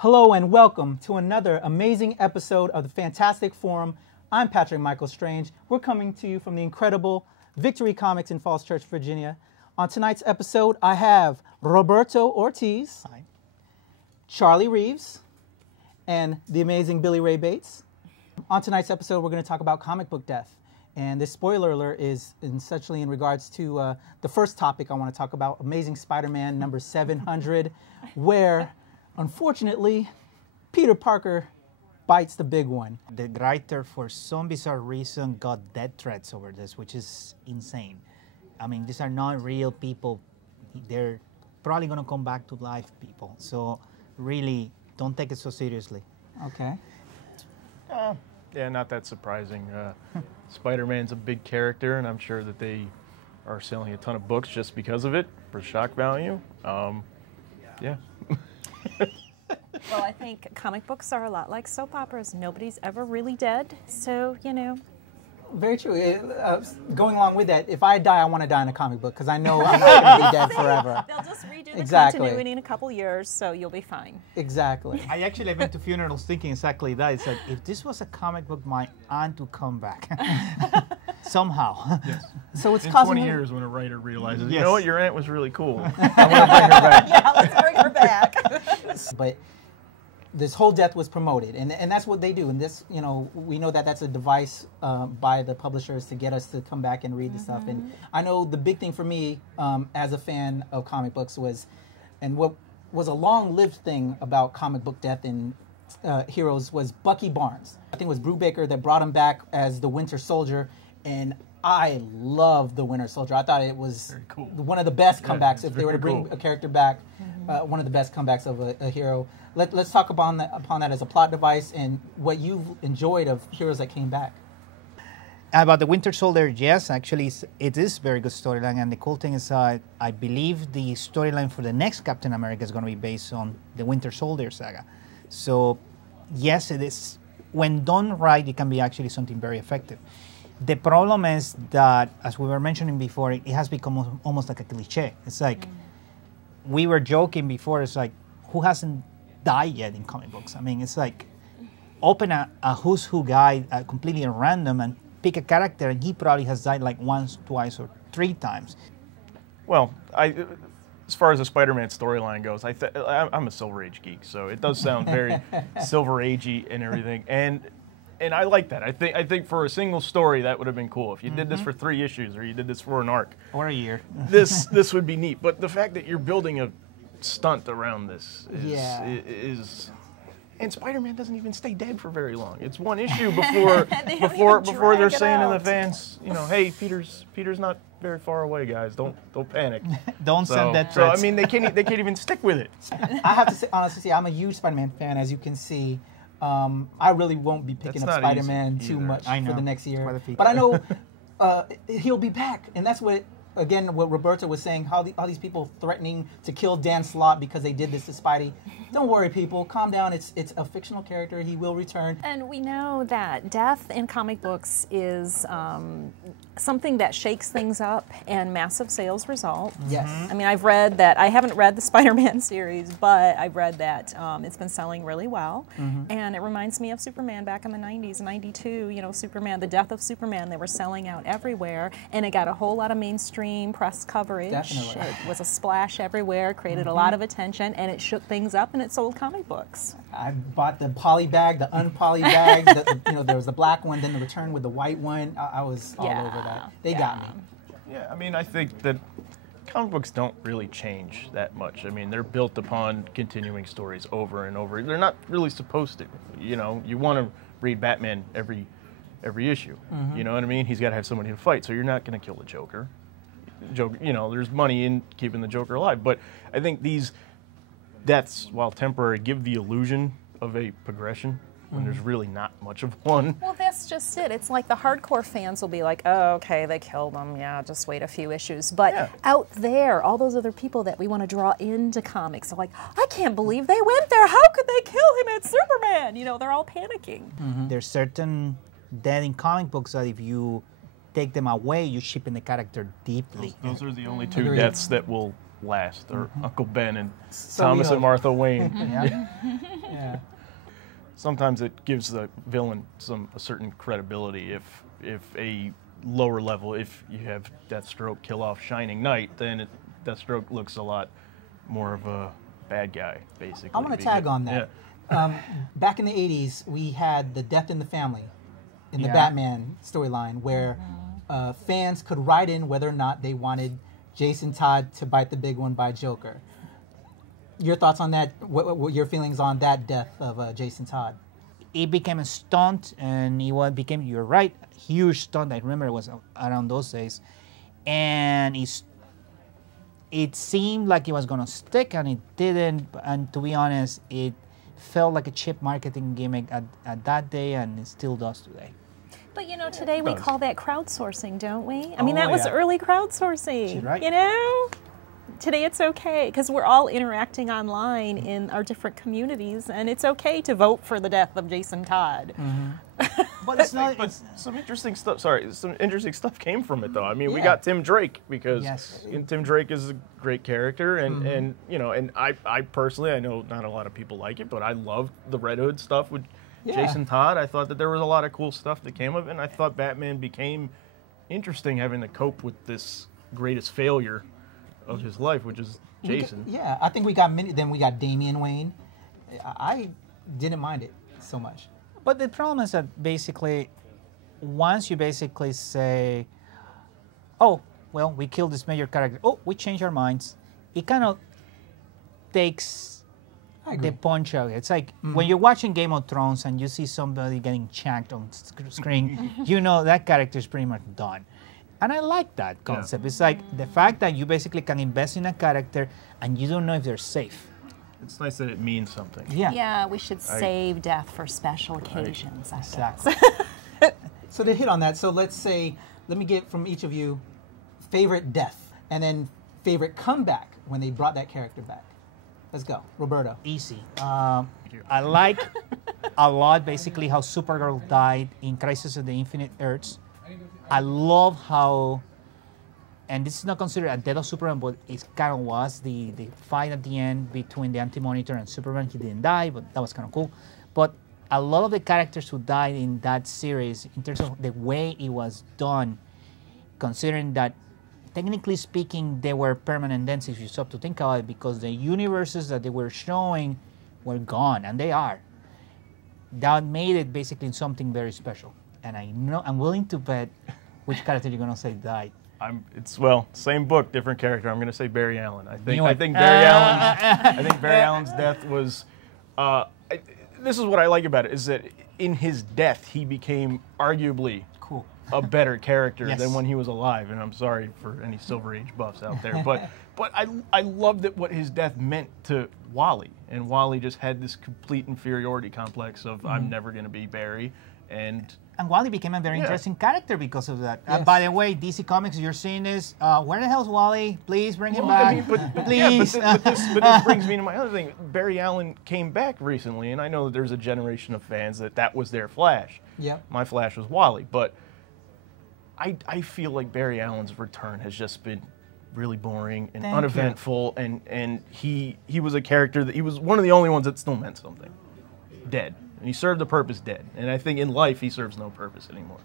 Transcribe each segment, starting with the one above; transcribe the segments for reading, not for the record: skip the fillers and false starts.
Hello and welcome to another amazing episode of the Fantastic Forum. I'm Patrick Michael Strange. We're coming to you from the incredible Victory Comics in Falls Church, Virginia. On tonight's episode, I have Roberto Ortiz, hi, Charlie Reeves, and the amazing Billie Ray Bates. On tonight's episode, we're going to talk about comic book death. And this spoiler alert is essentially in regards to the first topic I want to talk about, Amazing Spider-Man number 700, where, unfortunately, Peter Parker bites the big one. The writer, for some bizarre reason, got death threats over this, which is insane. I mean, these are not real people. They're probably going to come back to life, people. So really, don't take it so seriously. Okay. Yeah, not that surprising. Spider-Man's a big character, and I'm sure that they are selling a ton of books just because of it, for shock value. Yeah. Well, I think comic books are a lot like soap operas. Nobody's ever really dead, so, you know. Very true. Going along with that, if I die, I want to die in a comic book because I know I'm not going to be dead forever. They'll just redo the Exactly. continuity in a couple years, so you'll be fine. Exactly. I actually went to funerals thinking exactly that. It's like, if this was a comic book, my aunt would come back. Somehow. Yes. So it's In causing 20 years when a writer realizes, you Yes. know what, your aunt was really cool. I want to bring her back. Yeah, let's bring her back. But this whole death was promoted, and that's what they do. And this, you know, we know that that's a device by the publishers to get us to come back and read the stuff. And I know the big thing for me as a fan of comic books was, and what was a long-lived thing about comic book death in heroes was Bucky Barnes. I think it was Brubaker that brought him back as the Winter Soldier, and I love the Winter Soldier. I thought it was cool. one of the best comebacks if they were to very bring cool. a character back. One of the best comebacks of a hero. Let's talk upon that as a plot device and what you've enjoyed of heroes that came back. About the Winter Soldier, yes, actually, it is a very good storyline. And the cool thing is, I believe the storyline for the next Captain America is going to be based on the Winter Soldier saga. So, yes, it is. When done right, it can be actually something very effective. The problem is that, as we were mentioning before, it has become almost like a cliche. It's like, we were joking before, it's like, who hasn't died yet in comic books? I mean, it's like, open a who's who guide completely random and pick a character, and he probably has died like once, twice, or 3 times. Well, as far as the Spider-Man storyline goes, I'm a Silver Age geek, so it does sound very Silver Agey and everything. And I like that. I think for a single story, that would have been cool. If you did this for 3 issues, or you did this for an arc, Or a year. this would be neat. But the fact that you're building a stunt around this is and Spider-Man doesn't even stay dead for very long. It's 1 issue before they're saying to the fans, you know, hey, Peter's not very far away, guys. Don't panic. Don't send that So I threats. mean, they can't even stick with it. I have to say, honestly, I'm a huge Spider-Man fan, as you can see. I really won't be picking That's up not Spider-Man easy too either. much I know. for the next year. Quite a feat. But I know he'll be back, and that's what, again, what Roberto was saying, how these people threatening to kill Dan Slott because they did this to Spidey. Don't worry, people. Calm down. It's a fictional character. He will return. And we know that death in comic books is something that shakes things up and massive sales result. Yes. I mean, I've read that. I haven't read the Spider-Man series, but I've read that it's been selling really well. And it reminds me of Superman back in the 90s, 92, you know, Superman, the death of Superman. They were selling out everywhere, and it got a whole lot of mainstream press coverage. Definitely. It was a splash everywhere, created a lot of attention, and it shook things up, and it sold comic books. I bought the poly bag, the unpoly bags. You know, there was the black one, then the return with the white one. I was all over that. They got me. Yeah, I mean, I think that comic books don't really change that much. I mean, they're built upon continuing stories over and over. They're not really supposed to. You know, you want to read Batman every issue. You know what I mean? He's got to have somebody to fight, so you're not going to kill the Joker. You know, there's money in keeping the Joker alive. But I think these deaths, while temporary, give the illusion of a progression when there's really not much of one. Well, that's just it. It's like the hardcore fans will be like, oh, okay, they killed him. Yeah, just wait a few issues. But out there, all those other people that we want to draw into comics are like, I can't believe they went there. How could they kill him? It's Superman. You know, they're all panicking. There's certain death in comic books that if you take them away, you shipping the character deeply. Those are the only two Agreed. deaths that will last, or Uncle Ben and So Thomas we and hope. Martha Wayne. Yeah. Yeah. Sometimes it gives the villain a certain credibility. If a lower level, if you have Deathstroke kill off Shining Knight, then Deathstroke looks a lot more of a bad guy, basically. I want to tag on that. Yeah. Back in the 80s, we had the Death in the Family in the Yeah. Batman storyline where fans could write in whether or not they wanted Jason Todd to bite the big one by Joker. Your thoughts on that? What your feelings on that death of Jason Todd? It became a stunt, and it became, you're right, a huge stunt. I remember it was around those days. And it seemed like it was going to stick, and it didn't. And to be honest, it felt like a cheap marketing gimmick at that day, and it still does today. But you know, today we does. call that crowdsourcing, don't we? I mean, Oh, that was yeah. early crowdsourcing. She's right. You know? Today it's okay because we're all interacting online in our different communities, and it's okay to vote for the death of Jason Todd. But it's not. But some interesting stuff. Some interesting stuff came from it, though. I mean, we Yeah. got Tim Drake because Yes. Tim Drake is a great character, and you know, and I personally, I know not a lot of people like it, but I loved the Red Hood stuff with Yeah. Jason Todd. I thought that there was a lot of cool stuff that came of it, and I thought Batman became interesting having to cope with this greatest failure of his life, which is Jason. Yeah, I think we got many. Then we got Damian Wayne. I didn't mind it so much. But the problem is that basically, once you basically say, oh, well, we killed this major character. Oh, we changed our minds. It kind of takes I agree. the punch out. It's like when you're watching Game of Thrones and you see somebody getting chanked on screen, you know that character is pretty much done. And I like that concept. It's like the fact that you basically can invest in a character and you don't know if they're safe. It's nice that it means something. Yeah, Yeah, we should save death for special occasions, I guess. exactly. So to hit on that, so let's say, let me get from each of you favorite death and then favorite comeback when they brought that character back. Let's go, Roberto. Easy. I like a lot basically how Supergirl died in Crisis of the Infinite Earths. I love how, and this is not considered a death of Superman, but it kind of was, the fight at the end between the Anti-Monitor and Superman. He didn't die, but that was kind of cool. But a lot of the characters who died in that series, in terms of the way it was done, considering that technically speaking, they were permanent deaths if you stop to think about it, because the universes that they were showing were gone, and they are. That made it basically something very special. And I know I'm willing to bet which character you're gonna say died. Same book, different character. I'm going to say Barry Allen. I You know think what? Barry Allen's death was. This is what I like about it, is that in his death he became arguably Cool. a better character Yes. than when he was alive. And I'm sorry for any Silver Age buffs out there, but I loved it what his death meant to Wally, and Wally just had this complete inferiority complex of I'm never going to be Barry, and Wally became a very Yeah. interesting character because of that. Yes. By the way, DC Comics, you're seeing this. Where the hell's Wally? Please bring him Well, back. I mean, but Please. but this brings me to my other thing. Barry Allen came back recently, and I know that there's a generation of fans that was their Flash. Yep. My Flash was Wally, but I feel like Barry Allen's return has just been really boring and Thank you. uneventful, and he was a character that he was one of the only ones that still meant something. Dead. And he served a purpose dead. And I think in life he serves no purpose anymore.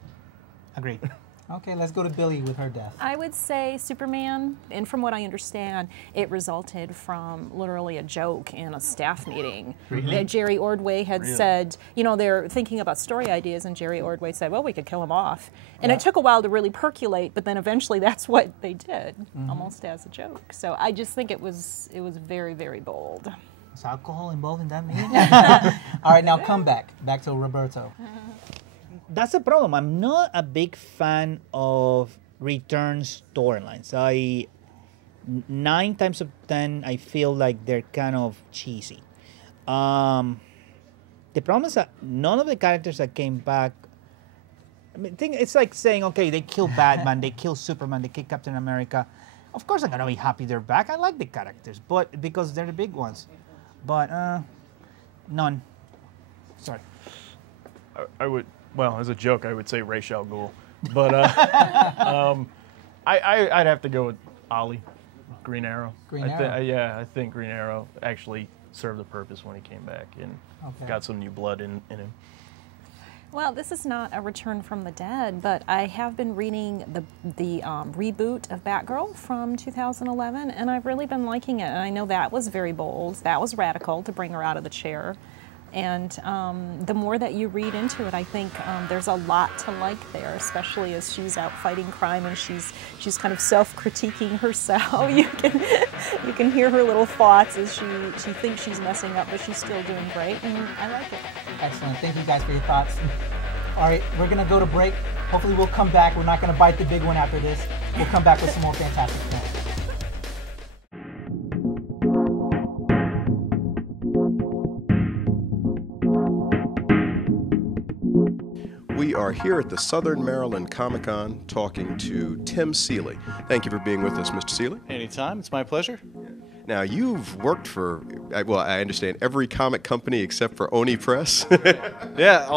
Agreed. Okay, let's go to Billie with her death. I would say Superman, and from what I understand, it resulted from literally a joke in a staff meeting. That Jerry Ordway had said, you know, they're thinking about story ideas, and Jerry Ordway said, well, we could kill him off. And it took a while to really percolate, but then eventually that's what they did, almost as a joke. So I just think it was very, very bold. Is alcohol involved in that meeting? All right, now comeback. Back to Roberto. That's the problem. I'm not a big fan of return storylines. 9 times of 10, I feel like they're kind of cheesy. The problem is that none of the characters that came back. I mean, it's like saying, okay, they kill Batman, they kill Superman, they kill Captain America. Of course, I'm gonna be happy they're back. I like the characters, but because they're the big ones. But none. Sorry. I would, well, as a joke, I would say Ra's al Ghul. But I'd have to go with Ollie, Green Arrow. Green Arrow. Yeah, I think Green Arrow actually served the purpose when he came back and got some new blood in him. Well, this is not a return from the dead, but I have been reading the reboot of Batgirl from 2011, and I've really been liking it. And I know that was very bold, that was radical to bring her out of the chair. And the more that you read into it, I think there's a lot to like there, especially as she's out fighting crime and she's kind of self-critiquing herself. You can hear her little thoughts as she thinks she's messing up, but she's still doing great, and I like it. Excellent. Thank you guys for your thoughts. All right, we're going to go to break. Hopefully we'll come back. We're not going to bite the big one after this. We'll come back with some more fantastic films. We are here at the Southern Maryland Comic-Con talking to Tim Seeley. Thank you for being with us, Mr. Seeley. Anytime, it's my pleasure. Now, you've worked for, well, I understand, every comic company except for Oni Press. Yeah,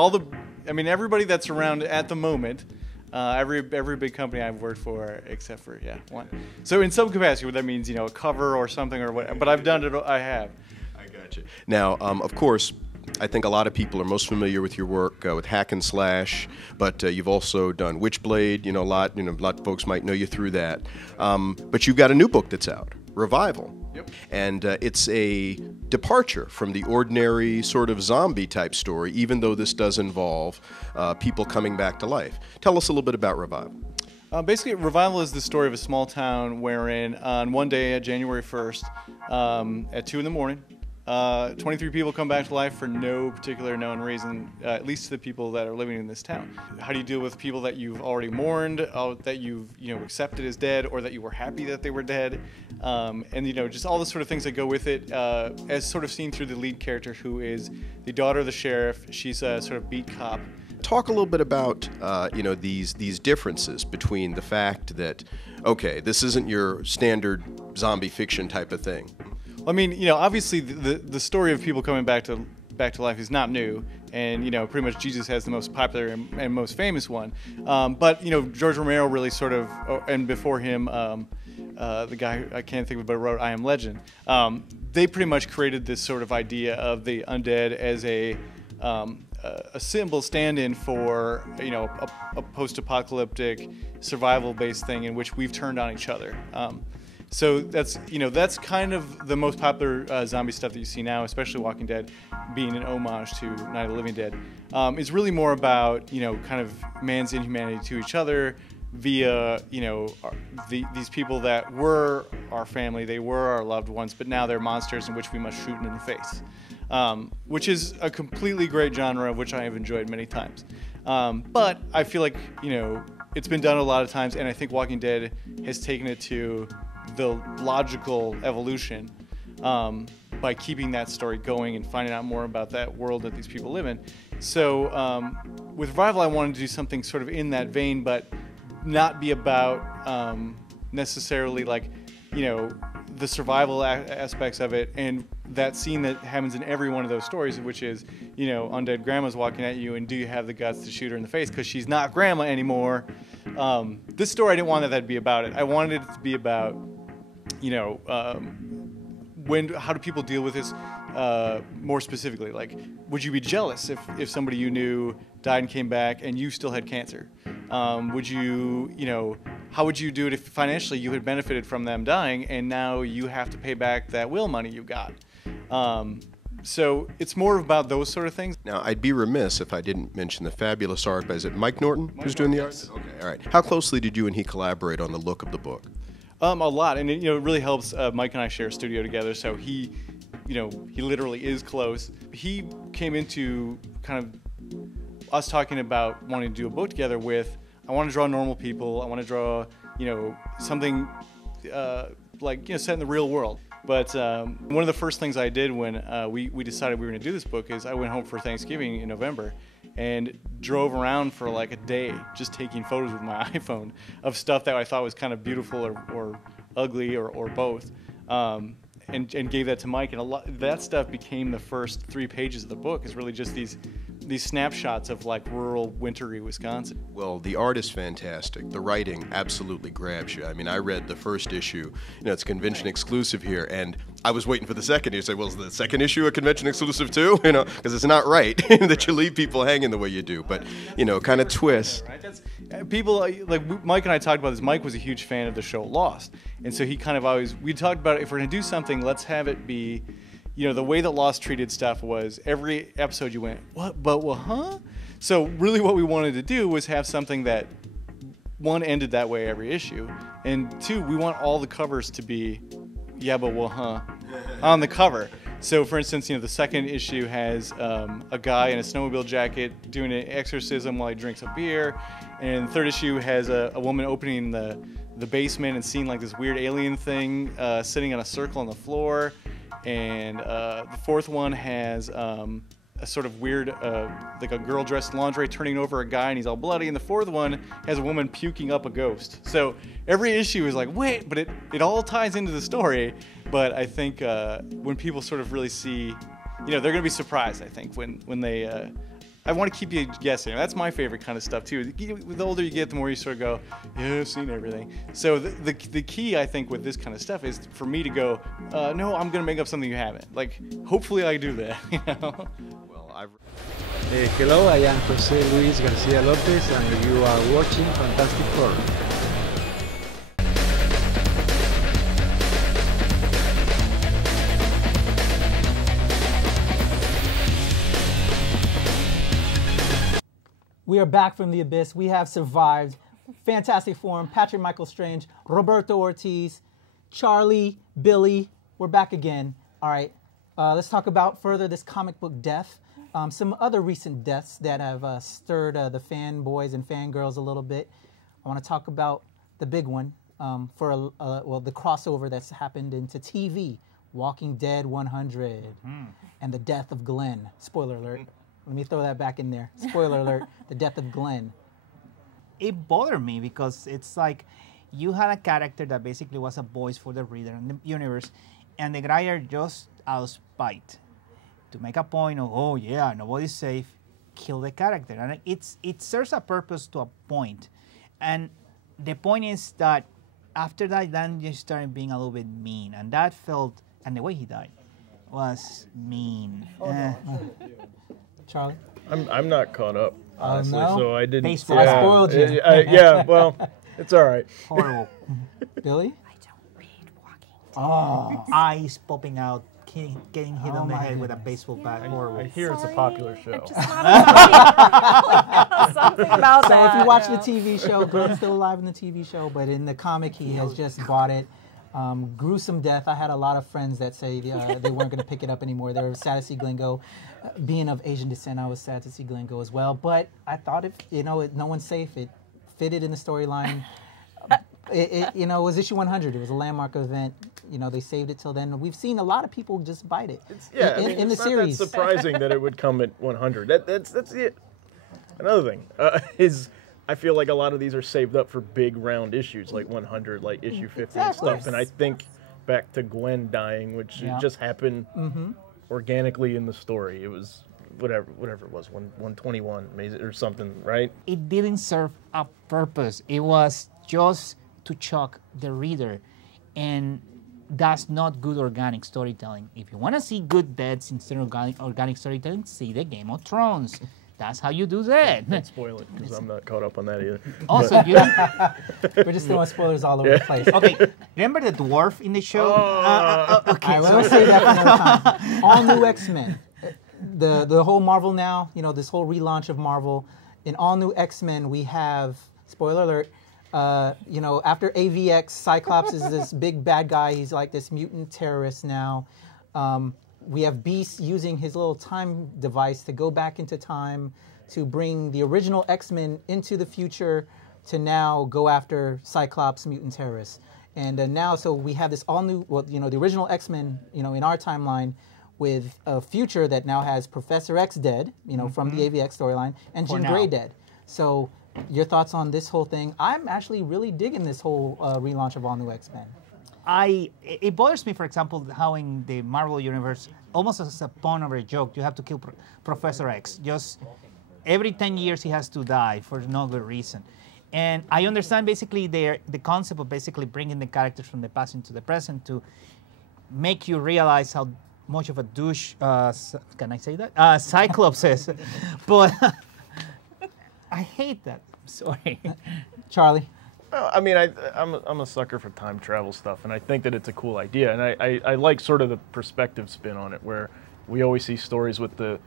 everybody that's around at the moment, every big company I've worked for except for, one. So in some capacity, what that means, a cover or something or whatever, but I've done it, I have. I got you. Now, of course, I think a lot of people are most familiar with your work with Hack and Slash, but you've also done Witchblade. A lot of folks might know you through that. But you've got a new book that's out, Revival. Yep. And it's a departure from the ordinary sort of zombie type story, even though this does involve people coming back to life. Tell us a little bit about Revival. Basically, Revival is the story of a small town wherein on one day, January 1st, at 2 in the morning, 23 people come back to life for no particular known reason, at least to the people that are living in this town. How do you deal with people that you've already mourned, that you've accepted as dead, or that you were happy that they were dead, and just all the sort of things that go with it, as sort of seen through the lead character, who is the daughter of the sheriff. She's a sort of beat cop. Talk a little bit about these differences between the fact that, okay, this isn't your standard zombie fiction type of thing. I mean, obviously the story of people coming back to life is not new, and pretty much Jesus has the most popular and most famous one. But George Romero really sort of, and before him, the guy I can't think of, but wrote I Am Legend. They pretty much created this sort of idea of the undead as a symbol stand-in for a post-apocalyptic survival-based thing in which we've turned on each other. So that's kind of the most popular zombie stuff that you see now, especially Walking Dead, being an homage to Night of the Living Dead. It's really more about kind of man's inhumanity to each other via these people that were our family, they were our loved ones, but now they're monsters in which we must shoot in the face, which is a completely great genre, which I have enjoyed many times. But I feel like it's been done a lot of times, and I think Walking Dead has taken it to the logical evolution by keeping that story going and finding out more about that world that these people live in. So with Revival, I wanted to do something sort of in that vein, but not be about necessarily like, the survival aspects of it, and that scene that happens in every one of those stories, which is, undead grandma's walking at you, and do you have the guts to shoot her in the face because she's not grandma anymore. This story, I didn't want that to be about it. I wanted it to be about, how do people deal with this more specifically? Like, would you be jealous if somebody you knew died and came back and you still had cancer? Would you, how would you do it if financially you had benefited from them dying and now you have to pay back that will money you got? So it's more about those sort of things. Now, I'd be remiss if I didn't mention the fabulous art by, is it Mike Norton who's doing the art? Okay, all right. How closely did you and he collaborate on the look of the book? A lot, and it really helps. Mike and I share a studio together, so he literally is close. He came into kind of us talking about wanting to do a book together with, I want to draw normal people, I want to draw, something set in the real world. But one of the first things I did when we decided we were going to do this book is I went home for Thanksgiving in November and drove around for like a day just taking photos with my iPhone of stuff that I thought was kind of beautiful or ugly or both, and gave that to Mike. And that stuff became the first 3 pages of the book. Is really just these these snapshots of like rural, wintry Wisconsin. Well, the art is fantastic. The writing absolutely grabs you. I mean, I read the first issue. It's convention exclusive here, and I was waiting for the second issue. Say, well, is the second issue a convention exclusive too? Because it's not right that you leave people hanging the way you do. But kind of twist. Right? That's, people like Mike and I talked about this. Mike was a huge fan of the show Lost, and so he kind of we talked about if we're going to do something, let's have it be. The way that Lost treated stuff was every episode you went, what, but, well, huh? So really what we wanted to do was have something that, one, ended that way every issue, and two, we want all the covers to be, yeah, but, well, huh, on the cover. So, for instance, the second issue has a guy in a snowmobile jacket doing an exorcism while he drinks a beer, and the third issue has a woman opening the basement and seeing like this weird alien thing sitting on a circle on the floor. And the fourth one has a sort of weird, like a girl dressed in lingerie turning over a guy and he's all bloody. And the fourth one has a woman puking up a ghost. So every issue is like, wait, but it all ties into the story. But I think when people sort of really see, they're going to be surprised, I think, when they... I want to keep you guessing. That's my favorite kind of stuff too. The older you get, the more you sort of go, yeah, I've seen everything. So the key, I think, with this kind of stuff is for me to go, no, I'm going to make up something you haven't. Like, hopefully I do that, Well, hello, I am Jose Luis Garcia Lopez, and you are watching Fantastic Four. We are back from the abyss. We have survived. Fantastic Forum. Patrick Michael Strange, Roberto Ortiz, Charlie, Billie. We're back again. All right. Let's talk about further this comic book death. Some other recent deaths that have stirred the fanboys and fangirls a little bit. I want to talk about the big one for the crossover that's happened into TV, Walking Dead 100, and the death of Glenn. Spoiler alert. Let me throw that back in there. Spoiler alert, the death of Glenn. It bothered me because it's like you had a character that basically was a voice for the reader in the universe, and the writer just out of spite to make a point of, oh yeah, nobody's safe, kill the character. And it serves a purpose to a point. And the point is that after that, then you started being a little bit mean, and that felt, and the way he died was mean. Charlie? I'm not caught up, honestly, no? so I didn't. Baseball. I spoiled you. Yeah, well, it's all right. Horrible. Billie? I don't read Walking Dead. Eyes popping out, getting hit on the my head with a goodness. baseball bat. I Horrible. hear it's a popular show. Just not something about So that. if you watch the TV show, Glenn's still alive in the TV show, but in the comic, he has just bought it. Gruesome death. I had a lot of friends that say they weren't going to pick it up anymore. They were sad to see Glenn go. Being of Asian descent, I was sad to see Glenn go as well. But I thought no one's safe. It fitted in the storyline. It was issue 100. It was a landmark event. They saved it till then. We've seen a lot of people just bite it. In the series. It's not that surprising that it would come at 100. That's it. Another thing is, I feel like a lot of these are saved up for big round issues, like 100, like issue 50 and stuff. And I think back to Glenn dying, which just happened organically in the story. It was whatever it was, 121 or something, right? It didn't serve a purpose. It was just to shock the reader, and that's not good organic storytelling. If you want to see good deaths instead of organic storytelling, see the Game of Thrones. That's how you do that. Don't spoil it, because I'm not caught up on that either. Also, you don't... We're just throwing spoilers all over the place. Okay, remember the dwarf in the show? Okay, we'll save that for another time. All new X-Men. The whole Marvel now, this whole relaunch of Marvel. In all new X-Men, we have, spoiler alert, after AVX, Cyclops is this big bad guy. He's like this mutant terrorist now. We have Beast using his little time device to go back into time to bring the original X-Men into the future to now go after Cyclops mutant terrorists. And now, so we have this all new, the original X-Men, in our timeline with a future that now has Professor X dead, from the AVX storyline, and Jean Grey dead. So your thoughts on this whole thing? I'm actually really digging this whole relaunch of all new X-Men. It bothers me, for example, how in the Marvel universe, almost as a pun or a joke, you have to kill Professor X. Just every 10 years he has to die for no good reason. And I understand basically the concept of basically bringing the characters from the past into the present to make you realize how much of a douche, can I say that? Cyclops is. But I hate that. Sorry. Charlie? I mean, I'm a sucker for time travel stuff, and I think that it's a cool idea. And I like sort of the perspective spin on it, where we always see stories with the,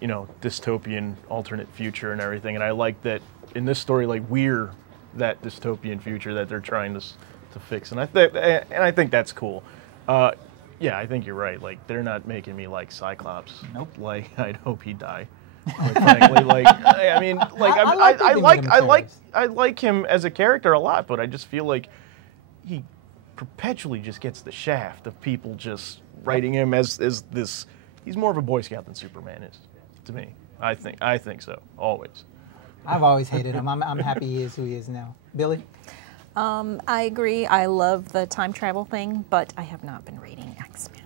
dystopian alternate future and everything. And I like that in this story, like, we're that dystopian future that they're trying to fix. And I think that's cool. Yeah, I think you're right. Like, they're not making me like Cyclops. Nope. Like, I'd hope he die. Quite frankly, like, I mean, like, I like him as a character a lot, but I just feel like he perpetually just gets the shaft of people just writing him as this. He's more of a Boy Scout than Superman is, to me. I think so, always. I've always hated him. I'm happy he is who he is now. Billie? I agree. I love the time travel thing, but I have not been reading X-Men.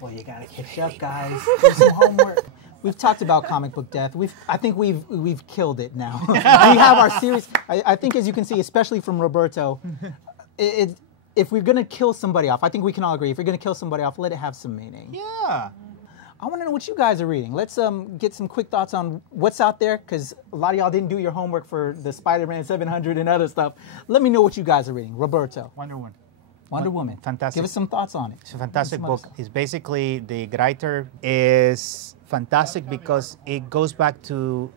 Well, you gotta catch up, guys. Do some homework. We've talked about comic book death. I think we've killed it now. We have our series. I think, as you can see, especially from Roberto, if we're gonna kill somebody off, I think we can all agree. If we're gonna kill somebody off, let it have some meaning. Yeah. I want to know what you guys are reading. Let's get some quick thoughts on what's out there, because a lot of y'all didn't do your homework for the Spider-Man 700 and other stuff. Let me know what you guys are reading. Roberto. Wonder Woman. Fantastic. Give us some thoughts on it. It's a fantastic book. It's basically, the writer is fantastic because it goes back to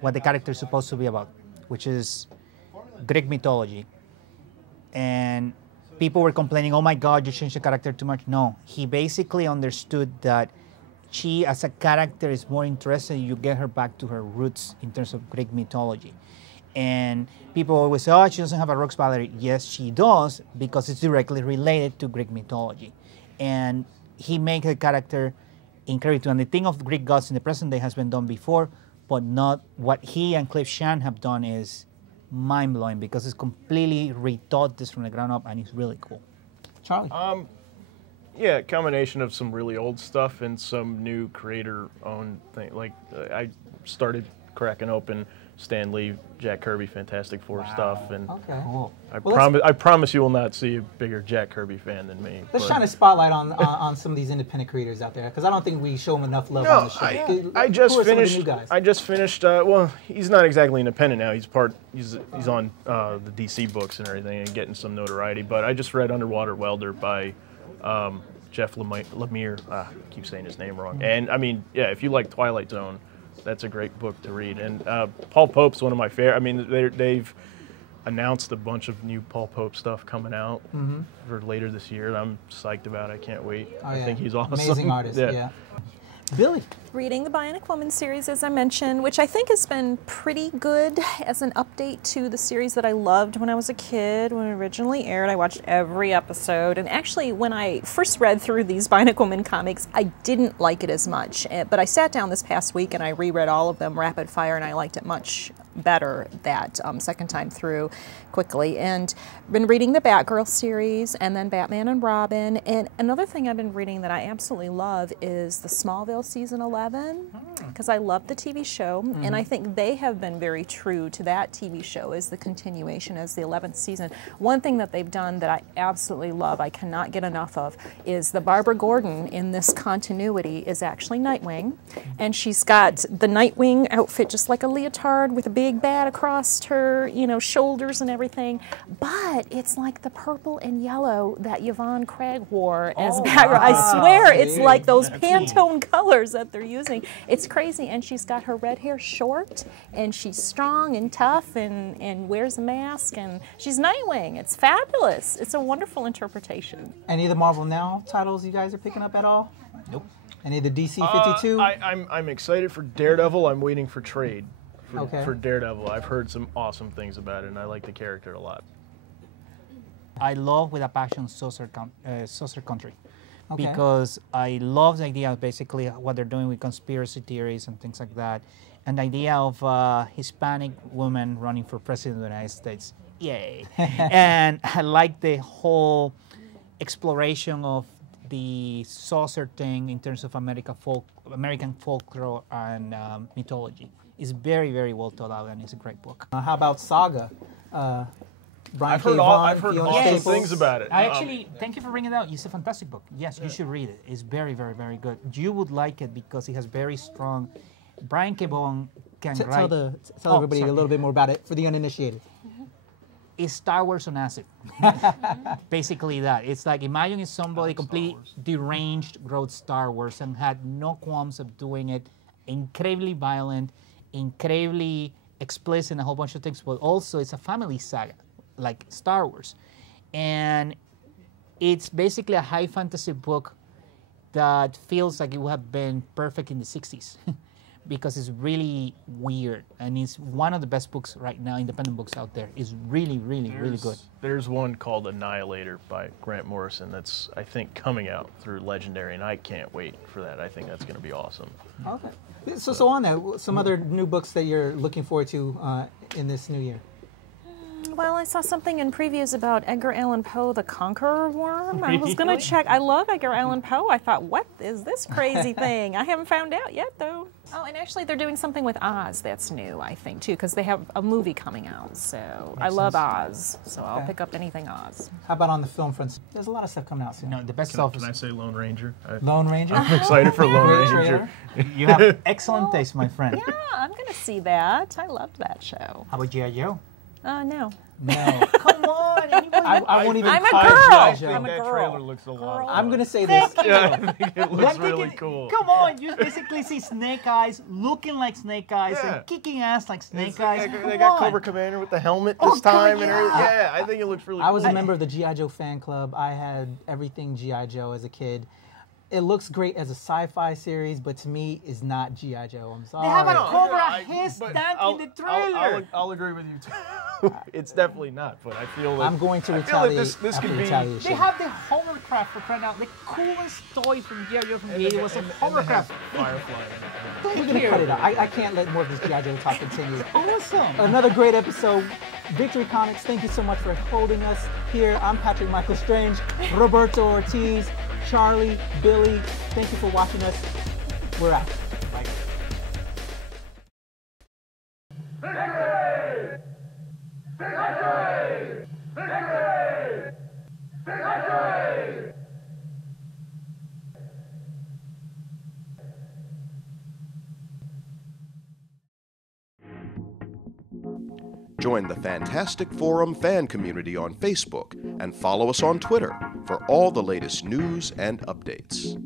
what the character is supposed to be about, which is Greek mythology. And people were complaining, oh my God, you changed the character too much. No, he basically understood that she, as a character, is more interested in you get her back to her roots in terms of Greek mythology. And people always say, oh, she doesn't have a Rogues Gallery. Yes, she does, because it's directly related to Greek mythology. And he makes the character incredible. And the thing of Greek gods in the present day has been done before, but not what he and Cliff Chan have done is mind-blowing, because it's completely rethought this from the ground up, and it's really cool. Charlie? Yeah, a combination of some really old stuff and some new creator-owned thing. Like, I started cracking open Stan Lee, Jack Kirby, Fantastic Four stuff, and Okay. Cool. I promise you will not see a bigger Jack Kirby fan than me. Let's but- shine a spotlight on some of these independent creators out there, because I don't think we show them enough love on the show. I just Who are some of the finished. new guys? I just finished. Well, he's not exactly independent now. He's on the DC books and everything and getting some notoriety. But I just read Underwater Welder by Jeff Lemire. I keep saying his name wrong. And I mean, yeah, if you like Twilight Zone, that's a great book to read. And Paul Pope's one of my favorite. I mean, they've announced a bunch of new Paul Pope stuff coming out for later this year. And I'm psyched about it. I can't wait. I think he's awesome. Amazing artist, yeah. Billie? Reading the Bionic Woman series, as I mentioned, which I think has been pretty good as an update to the series that I loved when I was a kid. When it originally aired, I watched every episode. And actually, when I first read through these Bionic Woman comics, I didn't like it as much. But I sat down this past week and I reread all of them rapid fire, and I liked it much better that second time through quickly. And been reading the Batgirl series and then Batman and Robin. And another thing I've been reading that I absolutely love is the Smallville season 11, because I love the TV show, and I think they have been very true to that TV show as the continuation, as the 11th season. One thing that they've done that I absolutely love, I cannot get enough of, is the Barbara Gordon in this continuity is actually Nightwing, and she's got the Nightwing outfit just like a leotard with a big bat across her, shoulders and everything, but it's like the purple and yellow that Yvonne Craig wore as Batgirl. I swear it's like those Pantone colors that they're using. It's crazy, and she's got her red hair short, and she's strong and tough, and wears a mask, and she's Nightwing. It's fabulous. It's a wonderful interpretation. Any of the Marvel Now titles you guys are picking up at all? Nope. Any of the DC 52? I'm excited for Daredevil. I'm waiting for trade Okay. for Daredevil. I've heard some awesome things about it, and I like the character a lot. I love with a passion Saucer Country. Okay. Because I love the idea of basically what they're doing with conspiracy theories and things like that. And the idea of a Hispanic woman running for president of the United States. Yay. And I like the whole exploration of the saucer thing in terms of American folklore and mythology. It's very, very well thought out, and it's a great book. How about Saga? Brian I've K. heard, Vaughan, I've heard Fiona awesome Staples. things about it. I actually, thank you for bringing it out. It's a fantastic book. Yes, you should read it. It's very, very, very good. You would like it because it has very strong. Brian K. Vaughan can write. Tell everybody a little bit more about it for the uninitiated. It's Star Wars on acid. Basically that. It's like, imagine if somebody completely deranged wrote Star Wars and had no qualms of doing it. Incredibly violent, incredibly explicit in a whole bunch of things, but also it's a family saga, like Star Wars. And it's basically a high fantasy book that feels like it would have been perfect in the 60s. Because it's really weird, and it's one of the best books right now, independent books out there. It's really, really, really good. There's one called Annihilator by Grant Morrison that's, I think, coming out through Legendary, and I can't wait for that. I think that's going to be awesome. Okay. So on that, some other new books that you're looking forward to in this new year? Well, I saw something in previews about Edgar Allan Poe, The Conqueror Worm. I was going to check. I love Edgar Allan Poe. I thought, what is this crazy thing? I haven't found out yet, though. Oh, and actually, they're doing something with Oz that's new, I think, too, because they have a movie coming out. So I love Oz, so I'll pick up anything Oz. How about on the film front? There's a lot of stuff coming out soon. No, the best Can stuff I is say Lone Ranger? Lone Ranger? I'm excited for Lone Great Ranger. trailer. you have excellent taste, my friend. Yeah, I'm going to see that. I loved that show. How about G.I. Joe? No. No. Come on, anybody? I won't even I'm a call girl. G.I. I Joe. think I'm a that girl. trailer looks a lot. Girl. I'm going to say this. Yeah, I think it looks Like really thinking, cool. Come on, you basically see Snake Eyes looking like Snake Eyes Yeah. and kicking ass like Snake It's- Eyes. They Come got on. Cobra Commander with the helmet Oh, this time, God, and yeah. everything. Yeah, I think it looks really. I was cool. a member of the G.I. Joe fan club. I had everything G.I. Joe as a kid. It looks great as a sci-fi series, but to me, it's not G.I. Joe. I'm sorry. They have a No, Cobra I- Hiss but stand I'll- in the trailer. I'll agree with you too. It's definitely not, but I feel that I'm going to I feel like retaliate this after could be. retaliation. They have the hovercraft for crying out. The coolest toy from G.I. Joe from the 80s was a hovercraft. Firefly. We're going to cut it out. I can't let more of this G.I. Joe talk continue. Awesome. Another great episode. Victory Comics, thank you so much for holding us here. I'm Patrick Michael Strange, Roberto Ortiz, Charlie, Billie. Thank you for watching us. We're out. Bye. Join the Fantastic Forum fan community on Facebook and follow us on Twitter for all the latest news and updates.